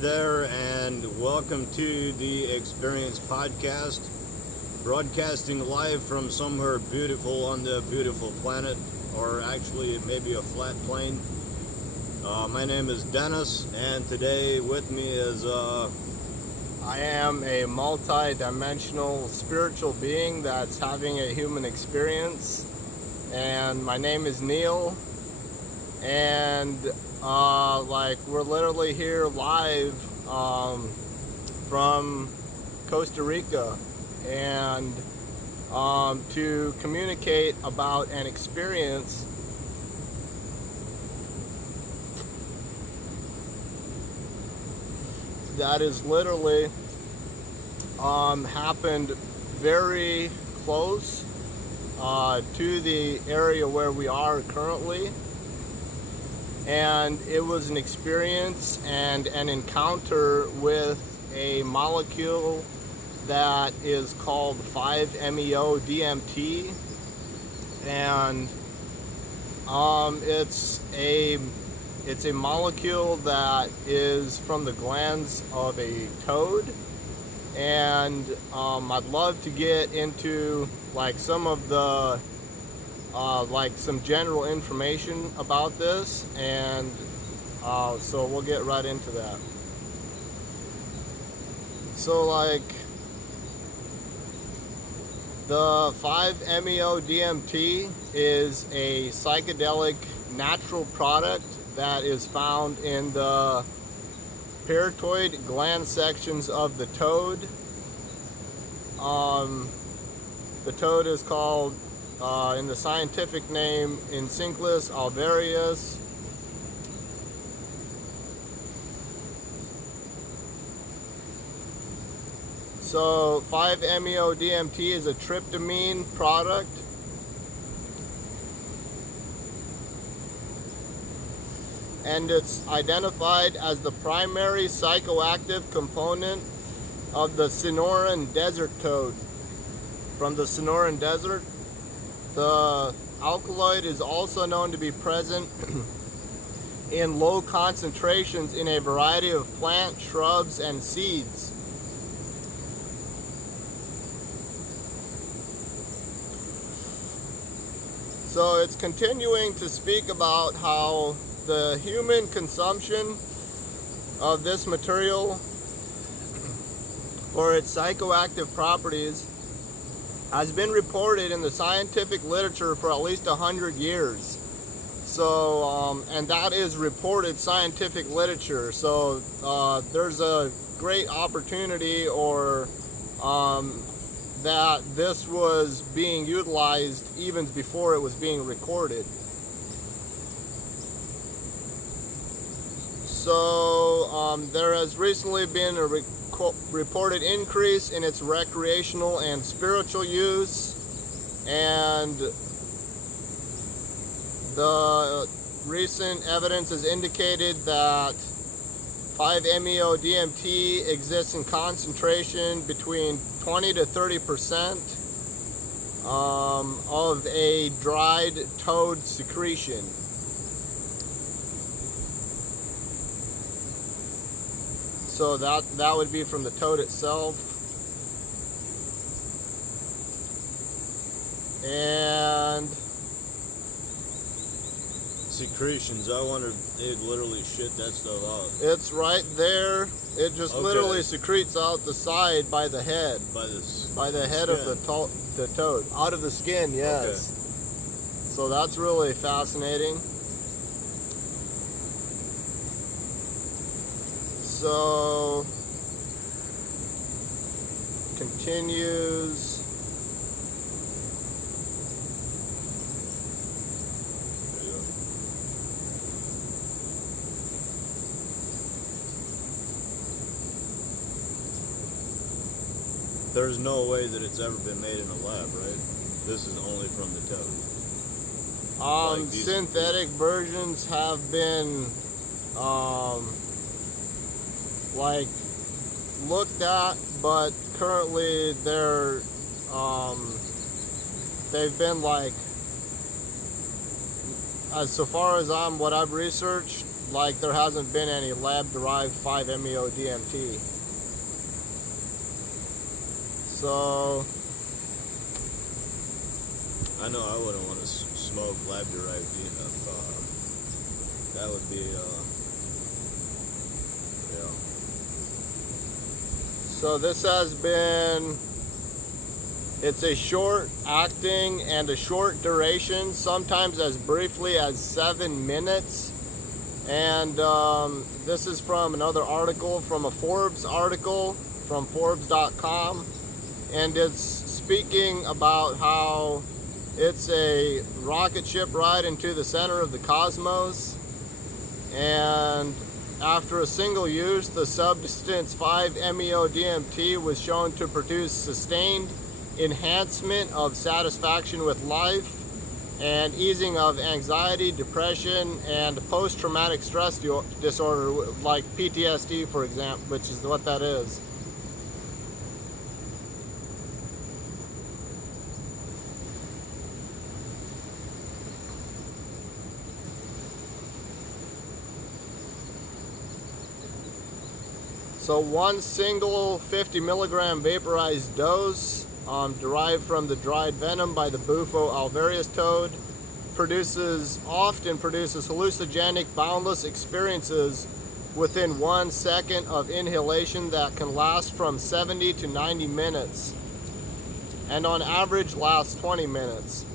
there, and welcome to the Experience Podcast, broadcasting live from somewhere beautiful on the beautiful planet, or actually maybe a flat plane. My name is Dennis, and today with me is I am a multi-dimensional spiritual being that's having a human experience, and my name is Neil, and we're literally here live from Costa Rica, and to communicate about an experience that is literally happened very close to the area where we are currently, and it was an experience and an encounter with a molecule that is called 5-MeO-DMT, and it's a molecule that is from the glands of a toad, and I'd love to get into some of the some general information about this, and so we'll get right into that. So the 5-MeO-DMT is a psychedelic natural product that is found in the parotoid gland sections of the toad. The toad is called, in the scientific name, Encephalitis alvarius. So 5-MeO-DMT is a tryptamine product. And it's identified as the primary psychoactive component of the Sonoran desert toad. From the Sonoran desert, the alkaloid is also known to be present in low concentrations in a variety of plants, shrubs, and seeds. So it's continuing to speak about how the human consumption of this material for its psychoactive properties has been reported in the scientific literature for at least 100 years. So, and that is reported scientific literature. So there's a great opportunity, or that this was being utilized even before it was being recorded. So there has recently been a reported increase in its recreational and spiritual use, and the recent evidence has indicated that 5-MeO-DMT exists in concentration between 20 to 30% of a dried toad secretion. So that would be from the toad itself. And secretions. I wonder if they literally shit that stuff out. It's right there. It just literally secretes out the side by the head. By the head of the toad. Out of the skin, yes. Okay. So that's really fascinating. So, continues. There's no way that it's ever been made in a lab, right? This is only from the toad. Synthetic versions have been looked at, but currently they've been as so far as what I've researched, like there hasn't been any lab-derived 5-MeO-DMT. So I know I wouldn't want to smoke lab-derived DMT. That would be, yeah. So this has been, it's a short acting and a short duration, sometimes as briefly as 7 minutes. And this is from another article, from a Forbes article from Forbes.com. And it's speaking about how it's a rocket ship ride into the center of the cosmos. And after a single use, the substance 5-MeO-DMT was shown to produce sustained enhancement of satisfaction with life and easing of anxiety, depression, and post-traumatic stress disorder, like PTSD, for example, which is what that is. So one single 50 milligram vaporized dose derived from the dried venom by the Bufu alvarius toad often produces hallucinogenic, boundless experiences within 1 second of inhalation that can last from 70 to 90 minutes and on average lasts 20 minutes.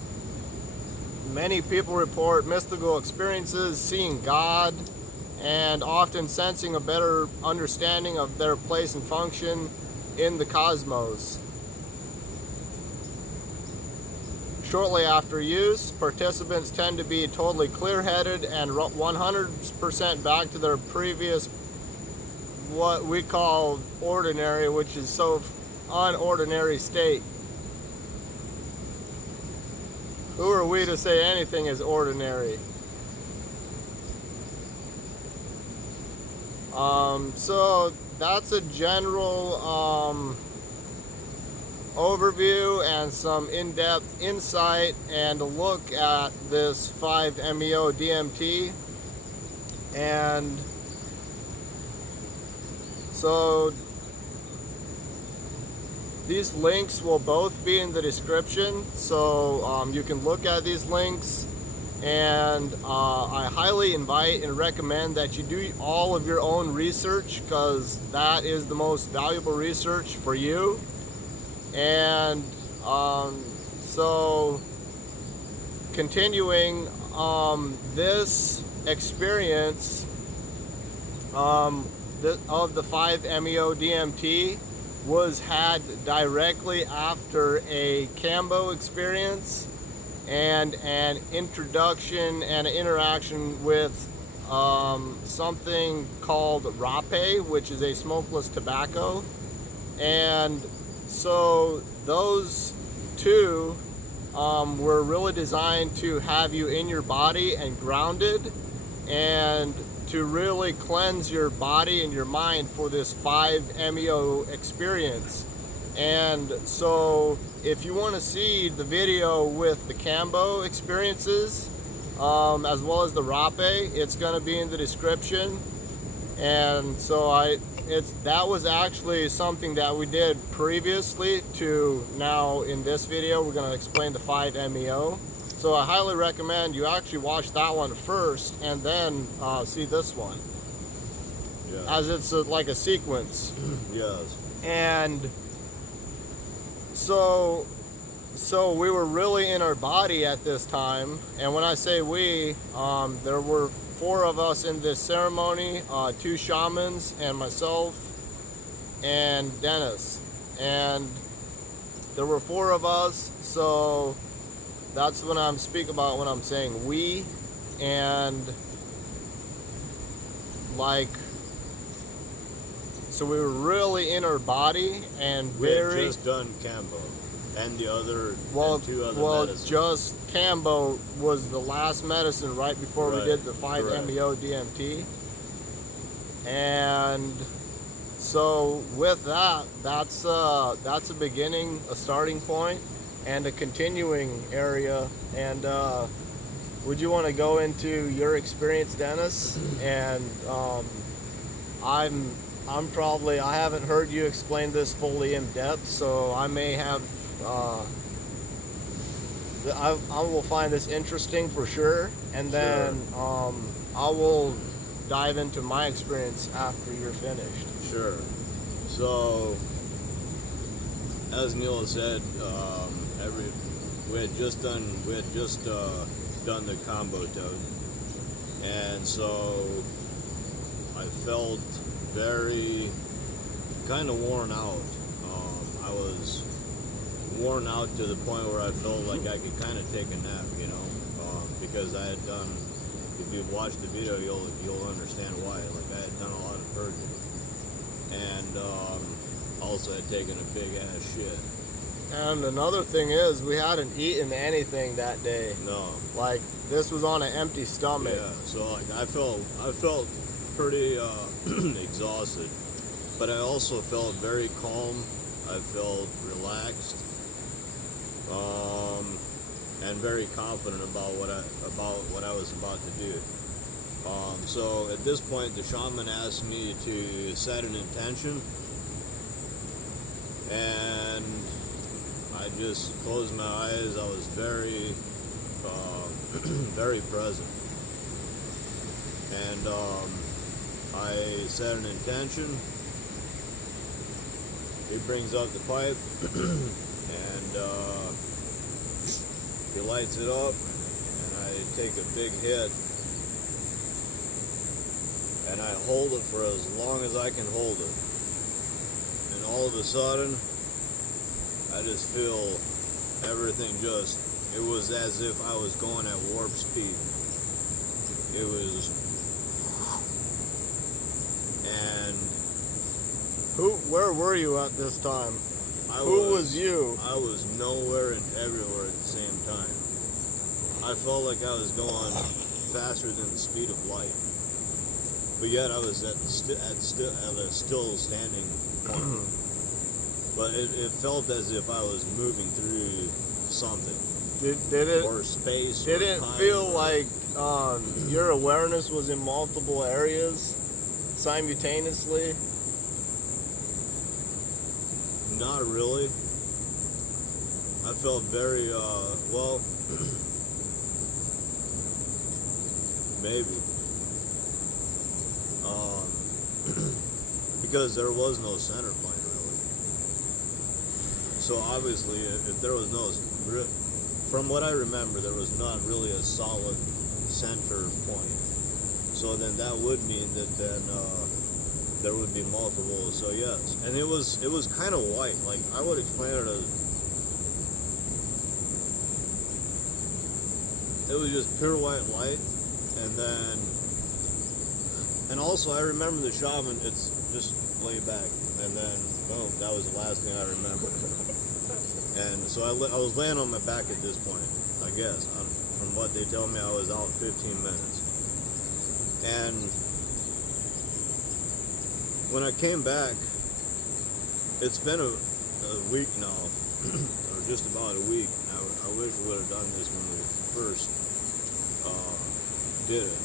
Many people report mystical experiences, seeing God, and often sensing a better understanding of their place and function in the cosmos. Shortly after use, participants tend to be totally clear-headed and 100% back to their previous, what we call ordinary, which is so unordinary state. Who are we to say anything is ordinary? So that's a general overview and some in-depth insight and a look at this 5-MeO-DMT. And so these links will both be in the description, so you can look at these links. And I highly invite and recommend that you do all of your own research, because that is the most valuable research for you. And so continuing this experience of the 5-MeO-DMT was had directly after a Cambo experience and an introduction and an interaction with something called rape, which is a smokeless tobacco. And so those two were really designed to have you in your body and grounded, and to really cleanse your body and your mind for this 5-MeO experience. And so if you want to see the video with the Cambo experiences, as well as the rape, it's going to be in the description. And so that was actually something that we did previously to now in this video. We're going to explain the 5-MeO. So I highly recommend you actually watch that one first and then see this one. Yeah. As it's like a sequence. Yes. And so we were really in our body at this time. And when I say we, there were 4 of us in this ceremony, 2 shamans and myself and Dennis. And there were 4 of us, so that's when I'm speaking about when I'm saying we. And like, so we were really in our body and We had very just done Cambo and the other and 2 other well, medicines. just Cambo was the last medicine right before we Right, did the 5-MeO-DMT. And so with that, that's a beginning, a starting point, and a continuing area. And would you want to go into your experience, Dennis? And I'm probably, I haven't heard you explain this fully in depth, so I may have, I will find this interesting for sure, and then I will dive into my experience after you're finished. Sure. So, as Neil said, we had just done the combo toad, and so I felt very kind of worn out. I was worn out to the point where I felt like I could kind of take a nap, you know, because I had done. If you've watched the video, you'll understand why. Like, I had done a lot of purging, and also had taken a big ass shit. And another thing is, we hadn't eaten anything that day. No. Like, this was on an empty stomach. Yeah. So like I felt pretty exhausted, but I also felt very calm. I felt relaxed, and very confident about what I was about to do. So at this point, the shaman asked me to set an intention, and I just closed my eyes. I was very, very present, and I set an intention. He brings up the pipe, and he lights it up, and I take a big hit, and I hold it for as long as I can hold it. And all of a sudden, I just feel everything it was as if I was going at warp speed. It was, and where were you at this time? Who was you? I was nowhere and everywhere at the same time. I felt like I was going faster than the speed of light, but yet I was at a still standing point. But it felt as if I was moving through something. Did it? Or space. Did or it time, feel like your awareness was in multiple areas simultaneously? Not really. I felt very, well, maybe. Because there was no center point, really. So obviously, if there was no, from what I remember, there was not really a solid center point. So then that would mean that then there would be multiple. So yes, and it was kind of white. Like, I would explain it as, it was just pure white light, and also I remember the shaman. It's just lay back, and then boom, that was the last thing I remember. And so I was laying on my back at this point, I guess. From what they tell me, I was out 15 minutes. And when I came back, it's been a week now, or just about a week. I wish we would have done this when we first did it.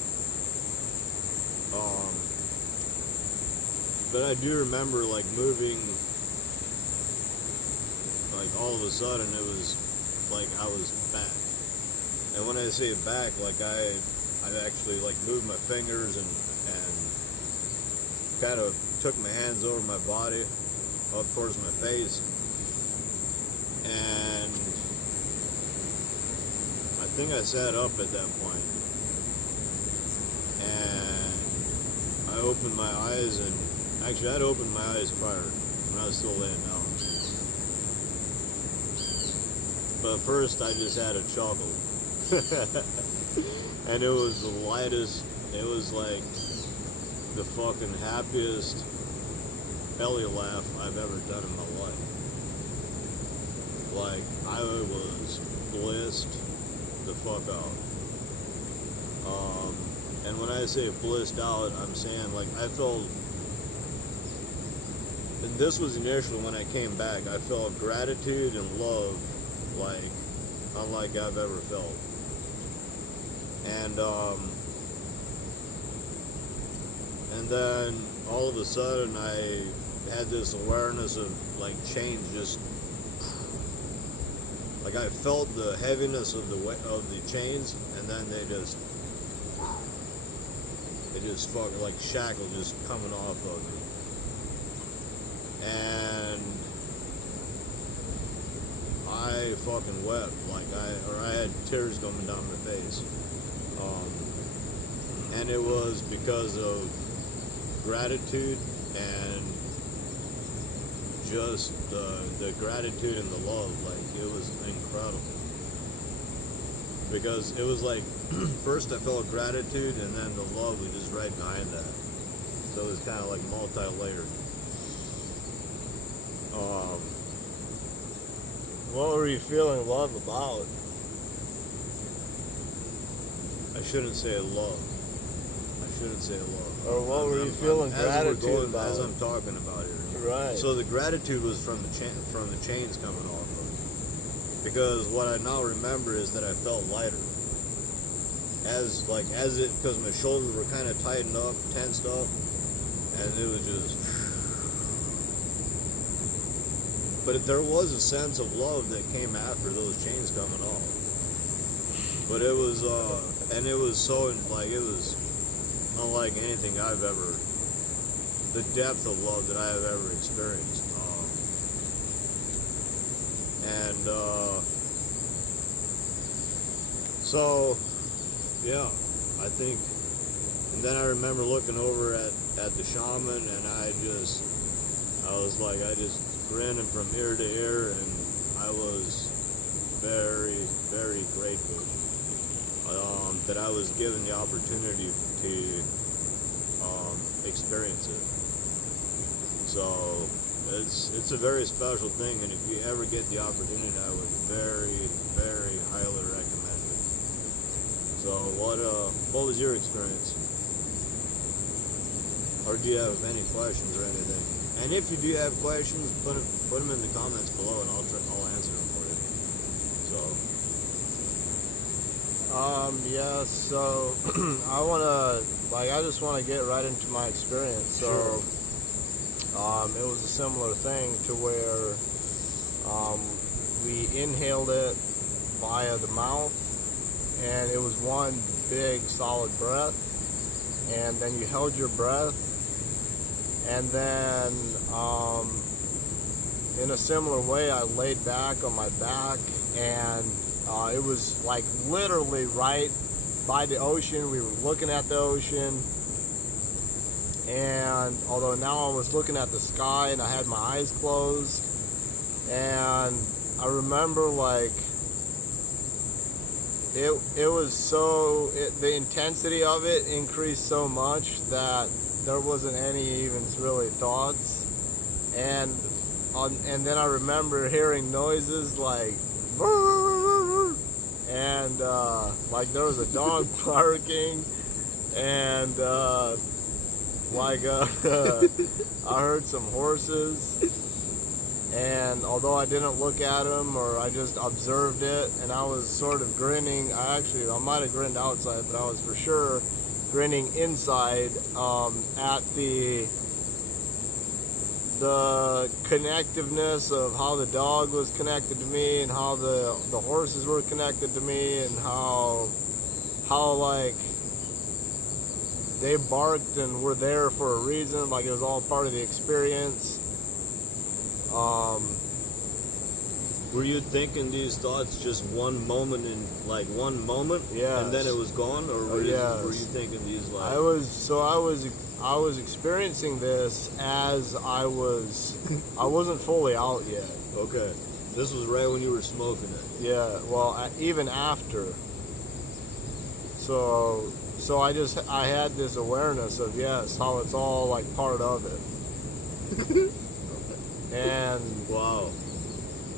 But I do remember, like, moving, like, all of a sudden it was like I was back. And when I say back, like, I actually, like, moved my fingers and kind of took my hands over my body up towards my face, and I think I sat up at that point, and I opened my eyes, and actually I'd opened my eyes prior when I was still laying down, but first I just had a chuckle. And it was the lightest, it was like the fucking happiest belly laugh I've ever done in my life. Like, I was blissed the fuck out. And when I say blissed out, I'm saying, like, I felt, and this was initially when I came back, I felt gratitude and love, like, unlike I've ever felt. and then all of a sudden I had this awareness of like change, just like I felt the heaviness of the chains, and then they just fucking like shackle just coming off of me. And I fucking wept, like I had tears coming down my face. And it was because of gratitude and just the gratitude and the love. Like, it was incredible. Because it was like, first I felt gratitude, and then the love was just right behind that. So it was kind of like multi-layered. What were you feeling love about? I shouldn't say love. Or what were you feeling gratitude about? As I'm talking about it. Right. So the gratitude was from the chains coming off of me. Because what I now remember is that I felt lighter. Because my shoulders were kind of tightened up, tensed up, and it was just. But there was a sense of love that came after those chains coming off. But it was, and it was so, like, it was unlike anything I've ever, the depth of love that I have ever experienced. So, yeah, I think, and then I remember looking over at the shaman, and I just grinning from ear to ear, and I was very, very grateful that I was given the opportunity to experience it. So it's a very special thing, and if you ever get the opportunity, I would very, very highly recommend it. So what was your experience? Or do you have any questions or anything? And if you do have questions, put them in the comments below, and I'll answer them for you. So I just want to get right into my experience. So, sure. It was a similar thing to where we inhaled it via the mouth, and it was one big solid breath, and then you held your breath, and then in a similar way I laid back on my back, and it was like literally right by the ocean. We were looking at the ocean, and although now I was looking at the sky and I had my eyes closed, and I remember like it was so, the intensity of it increased so much that there wasn't any even really thoughts, and then I remember hearing noises like and like there was a dog barking, and I heard some horses, and although I didn't look at them, or I just observed it, and I was sort of grinning. I might have grinned outside, but I was for sure grinning inside at the connectiveness of how the dog was connected to me, and how the horses were connected to me, and how like they barked and were there for a reason, like it was all part of the experience. Were you thinking these thoughts just one moment, Yes. and then it was gone, or were you thinking these like? I was experiencing this as I wasn't fully out yet. Okay, this was right when you were smoking it. Yeah, well, even after. So I had this awareness of, yes, how it's all like part of it. And wow.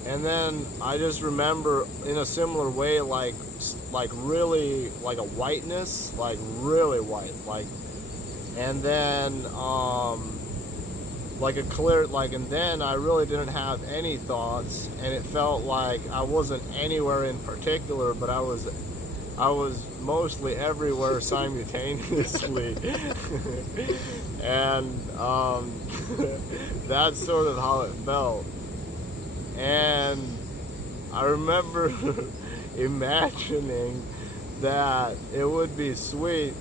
And then I just remember in a similar way, like really like a whiteness, like really white, like, and then like a clear, like, and then I really didn't have any thoughts, and it felt like I wasn't anywhere in particular, but I I was mostly everywhere simultaneously. And that's sort of how it felt. And I remember imagining that it would be sweet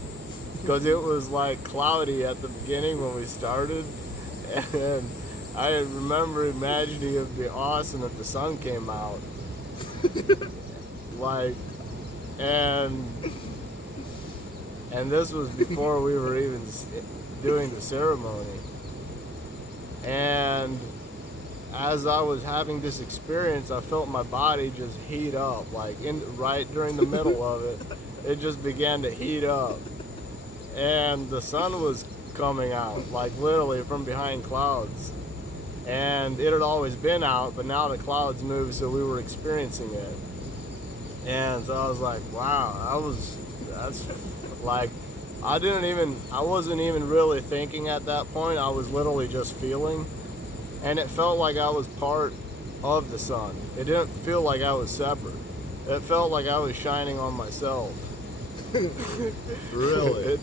because it was like cloudy at the beginning when we started, and I remember imagining it would be awesome if the sun came out. Like, and this was before we were even doing the ceremony. And as I was having this experience, I felt my body just heat up, like right during the middle of it. It just began to heat up. And the sun was coming out, like literally from behind clouds. And it had always been out, but now the clouds moved, so we were experiencing it. And so I was like, wow, that's like, I wasn't even really thinking at that point. I was literally just feeling. And it felt like I was part of the sun. It didn't feel like I was separate. It felt like I was shining on myself. Really?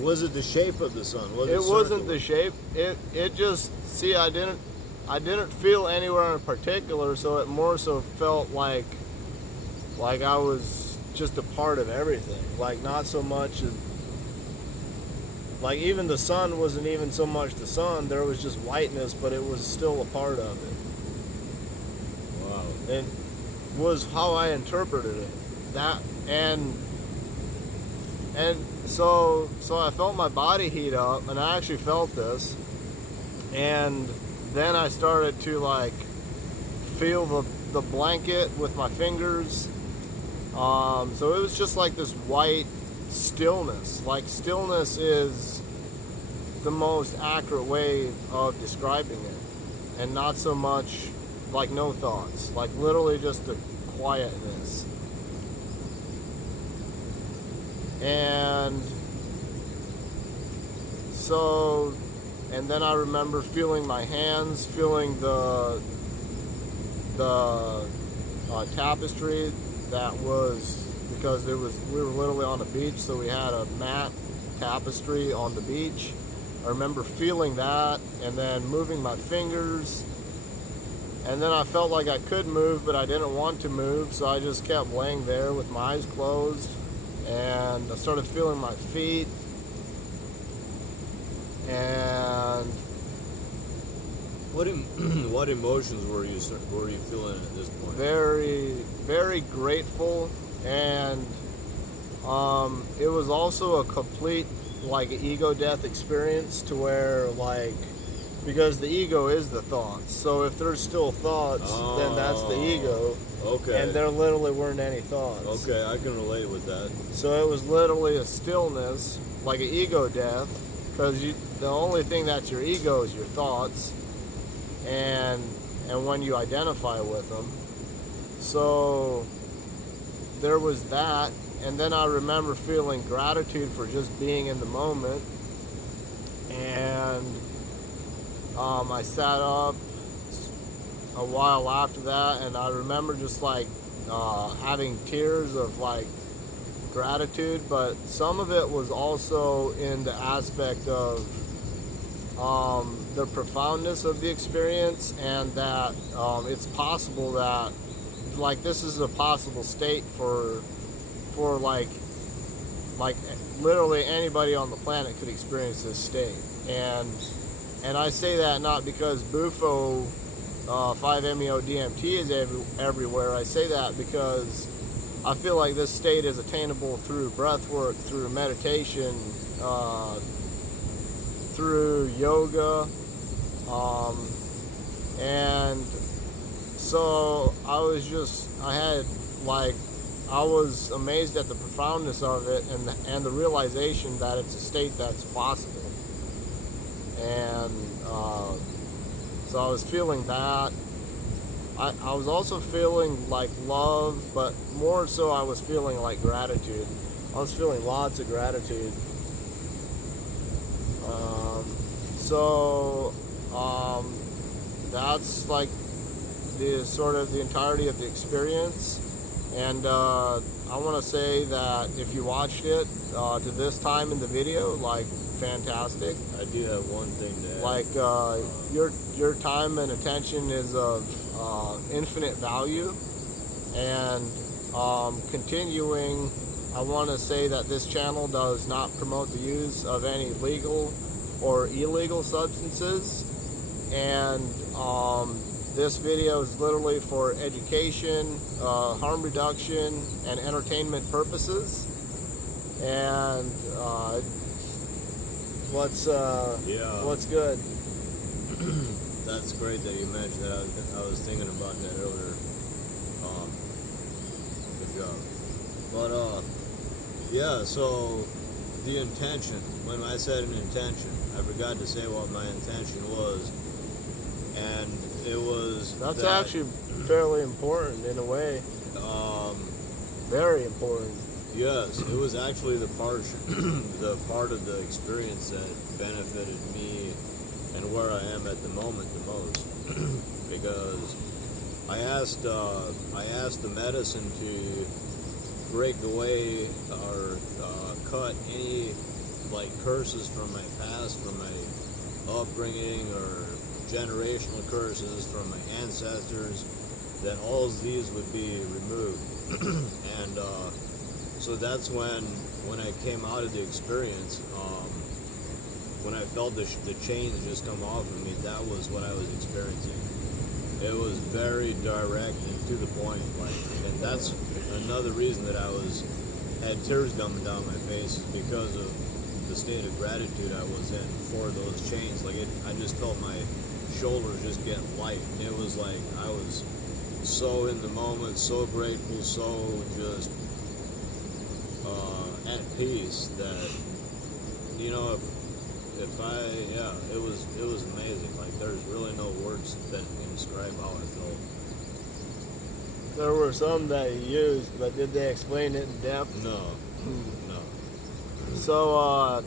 Was it the shape of the sun? It wasn't the shape. It just, see, I didn't feel anywhere in particular, so it more so felt like I was just a part of everything. Like, not so much like, even the sun wasn't even so much the sun. There was just whiteness, but it was still a part of it. Wow. It was how I interpreted it. That, and so I felt my body heat up, and I actually felt this. And then I started to like feel the blanket with my fingers. So it was just like this white stillness. Like, stillness is the most accurate way of describing it, and not so much like no thoughts, like literally just a quietness. And so, and then I remember feeling my hands, feeling the tapestry that was, because we were literally on a beach, so we had a mat tapestry on the beach. I remember feeling that, and then moving my fingers, and then I felt like I could move, but I didn't want to move, so I just kept laying there with my eyes closed. And I started feeling my feet, and what emotions were you feeling at this point? Very, very grateful, and it was also a complete like ego death experience, to where, like, because the ego is the thoughts, so if there's still thoughts, then that's the ego. Okay. And there literally weren't any thoughts. Okay, I can relate with that. So it was literally a stillness, like an ego death, because the only thing that's your ego is your thoughts, and when you identify with them. So there was that, and then I remember feeling gratitude for just being in the moment, and I sat up a while after that, and I remember just like having tears of like gratitude, but some of it was also in the aspect of the profoundness of the experience, and that it's possible that, like, this is a possible state for like literally anybody on the planet could experience this state. And I say that not because Bufu 5-MeO-DMT is everywhere. I say that because I feel like this state is attainable through breath work, through meditation, through yoga, and so I was amazed at the profoundness of it, and the realization that it's a state that's possible. And so I was feeling that. I was also feeling like love, but more so I was feeling like gratitude. I was feeling lots of gratitude. That's like the sort of the entirety of the experience. And I want to say that if you watched it to this time in the video, like, fantastic. I do have one thing to add. Like, your time and attention is of infinite value. And continuing, I want to say that this channel does not promote the use of any legal or illegal substances. And this video is literally for education, harm reduction, and entertainment purposes. And what's good? That's great that you mentioned that. I was thinking about that earlier. Good job. But yeah. So the intention. When I said an intention, I forgot to say what my intention was, and it was. That's actually fairly important in a way. Very important. Yes, it was actually the part of the experience that benefited me and where I am at the moment the most, because I asked the medicine to break away or cut any like curses from my past, from my upbringing, or generational curses from my ancestors, that all of these would be removed. And so that's when I came out of the experience, when I felt the chains just come off of me, that was what I was experiencing. It was very direct and to the point, like, and that's another reason that I had tears coming down my face, is because of the state of gratitude I was in for those chains. Like, I just felt my shoulders just get light. It was like I was so in the moment, so grateful, so just at peace, that, you know, if I, yeah, it was amazing. Like, there's really no words that can describe how I felt. There were some that you used, but did they explain it in depth? No. So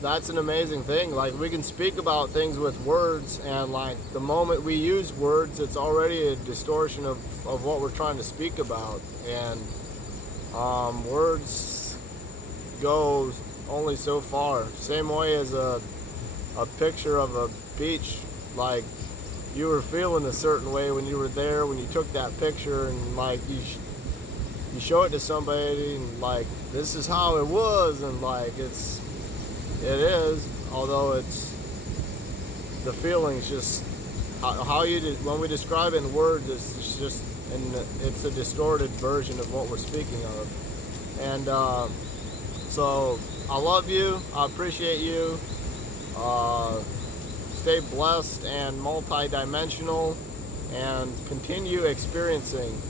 that's an amazing thing. Like, we can speak about things with words, and like the moment we use words, it's already a distortion of what we're trying to speak about. And words go only so far. Same way as a picture of a beach. Like, you were feeling a certain way when you were there, when you took that picture, and like you show it to somebody, and like, this is how it was, and like it is, although it's the feelings, just how you did when we describe it in words, it's just, and it's a distorted version of what we're speaking of. And so I love you, I appreciate you. Stay blessed and multi-dimensional, and continue experiencing